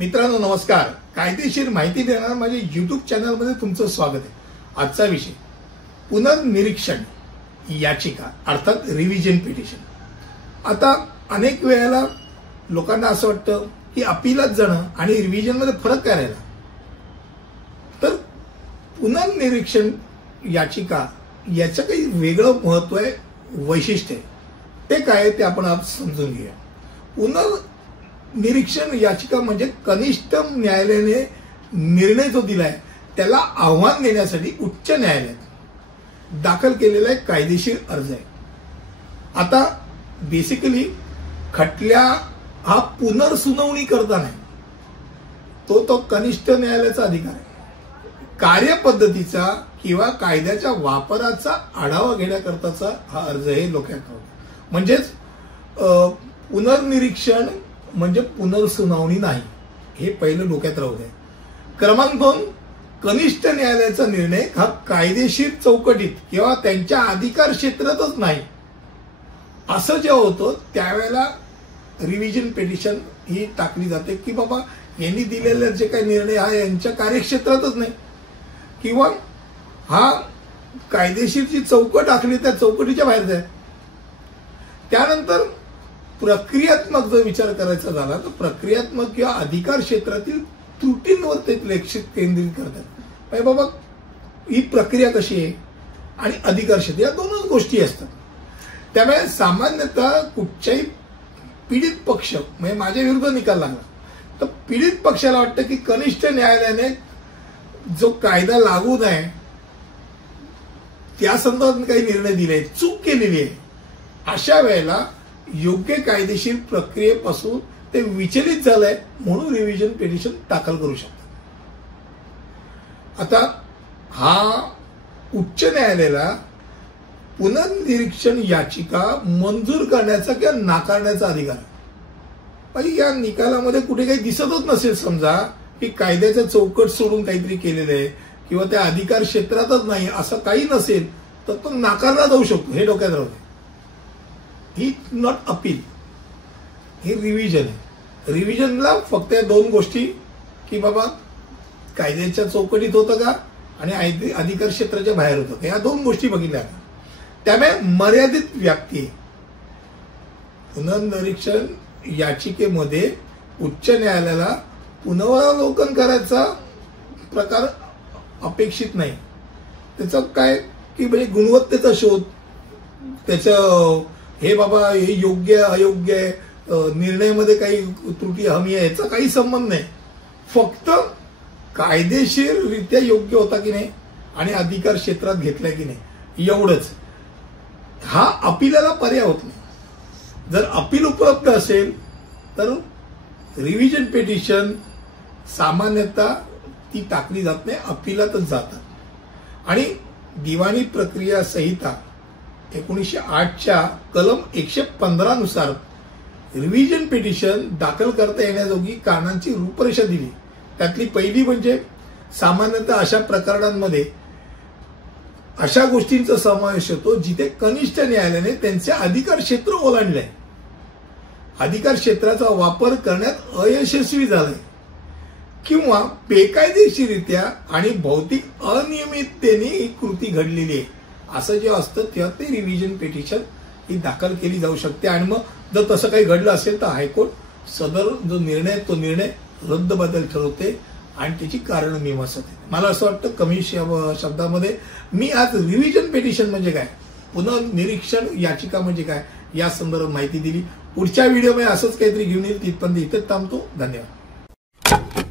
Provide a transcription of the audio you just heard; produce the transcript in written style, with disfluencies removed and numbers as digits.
मित्रांनो नमस्कार. कायदेशीर माहिती देणाऱ्या माझ्या YouTube चॅनलमध्ये तुमचं स्वागत आहे. आजचा विषय पुनर्निरीक्षण याचिका अर्थात रिव्हिजन पिटिशन. आता अनेक वेळेला लोकांना असं वाटतं की अपीलात जाणं आणि रिव्हिजन मध्ये फरक काय राहिला. तर पुनर्निरीक्षण याचिका याचं काही वेगळं महत्व आहे, वैशिष्ट्य आहे. ते काय ते आपण आज समजून घेऊया. पुनर्निरीक्षण याचिका म्हणजे कनिष्ठ न्यायालयाने निर्णय जो दिलाय त्याला आव्हान देण्यासाठी उच्च न्यायालयात दाखल केलेला एक कायदेशीर अर्ज आहे. आता बेसिकली खटल्या हा पुनर्सुनावणी करता नाही, तो कनिष्ठ न्यायालयाचा अधिकार आहे. कार्यपद्धतीचा किंवा कायद्याच्या वापराचा आढावा घेण्याकरताचा हा अर्ज हे लोकांना. म्हणजेच पुनर्निरीक्षण म्हणजे पुनर्सुनावणी नाही, हे पहिलं डोक्यात राहू द्या. क्रमांक 2, कनिष्ठ न्यायालयाचा निर्णय हा कायदेशीर चौकटीत किंवा त्यांच्या अधिकार क्षेत्रातच नाही. असं जेव्हा होतं त्यावेळेला रिव्हिजन पिटिशन ही टाकली जाते की बाबा यांनी दिलेले जे काही निर्णय हा यांच्या कार्यक्षेत्रातच नाही किंवा हा कायदेशीर जी चौकट आखली त्या चौकटीच्या बाहेर जाय. त्यानंतर प्रक्रियात्मक जर विचार करायचा झाला तर प्रक्रियात्मक किंवा अधिकार क्षेत्रातील त्रुटींवर ते लक्ष केंद्रित करतात. म्हणजे बाबा ही प्रक्रिया कशी आहे आणि अधिकार क्षेत्र या दोनच गोष्टी असतात. त्यामुळे सामान्यतः कुठच्याही पीडित पक्ष म्हणजे माझ्या विरुद्ध निकाल लागला तर पीडित पक्षाला वाटतं की कनिष्ठ न्यायालयाने जो कायदा लागू नाही त्या संदर्भात काही निर्णय दिले, चूक केलेली आहे. अशा वेळेला योग्य कायदेशीर प्रक्रियेपासून ते विचलित झालंय म्हणून रिव्हिजन पिटिशन दाखल करू शकतात. आता हा उच्च न्यायालयाला पुनर्निरीक्षण याचिका मंजूर करण्याचा किंवा नाकारण्याचा अधिकार आहे. म्हणजे या निकालामध्ये कुठे काही दिसतच नसेल समजा की कायद्याचं चौकट सोडून काहीतरी केलेलं आहे किंवा त्या अधिकार क्षेत्रातच नाही असं काही नसेल तर तो नाकारला जाऊ शकतो. हे डोक्यात राहू दे. ही नॉट अपील, हे रिव्हिजन आहे. रिव्हिजनला फक्त या दोन गोष्टी की बाबा कायद्याच्या चौकटीत होतं का आणि अधिकार क्षेत्राच्या बाहेर होतं का, या दोन गोष्टी बघितल्या. त्यामुळे मर्यादित व्याप्ती आहे. पुनर्निरीक्षण याचिकेमध्ये उच्च न्यायालयाला पुनरावलोकन करायचा प्रकार अपेक्षित नाही. त्याचं काय की म्हणजे गुणवत्तेचा शोध, त्याचं हे बाबा हे योग्य अयोग्य आहे, निर्णयामध्ये काही त्रुटी हमी आहे याचा काही संबंध नाही. फक्त कायदेशीररित्या योग्य होता की नाही आणि अधिकार क्षेत्रात घेतला की नाही एवढंच. हा अपिलाला पर्याय होत नाही. जर अपील उपलब्ध असेल तर रिव्हिजन पिटिशन सामान्यतः ती टाकली जात नाही, अपिलातच जातात. आणि दिवाणी प्रक्रिया संहिता 1908च्या कलम 115 नुसार रिव्हिजन पिटिशन दाखल करता येण्याजोगी कारणांची रूपरेषा दिली. त्यातली पहिली म्हणजे सामान्यतः अशा प्रकरणांमध्ये अशा गोष्टींचा समावेश होतो जिथे कनिष्ठ न्यायालयाने त्यांचे अधिकार क्षेत्र ओलांडले, अधिकार क्षेत्राचा वापर करण्यात अयशस्वी झालाय किंवा बेकायदेशीररित्या आणि भौतिक अनियमिततेने ही कृती घडलेली आहे. असं जे असतं तेव्हा ते रिव्हिजन पिटिशन ही दाखल केली जाऊ शकते. आणि मग जर तसं काही घडलं असेल तर हायकोर्ट सदर जो निर्णय तो निर्णय रद्दबातल ठरवते आणि त्याची कारण मीमांसा देते. मला असं वाटतं कमी शब्दामध्ये मी आज रिव्हिजन पिटिशन म्हणजे काय, पुनर्निरीक्षण याचिका म्हणजे काय या संदर्भात माहिती दिली. पुढच्या व्हिडिओमध्ये असंच काहीतरी घेऊन येईल. तिथपर्यंत इथेच थांबतो. धन्यवाद.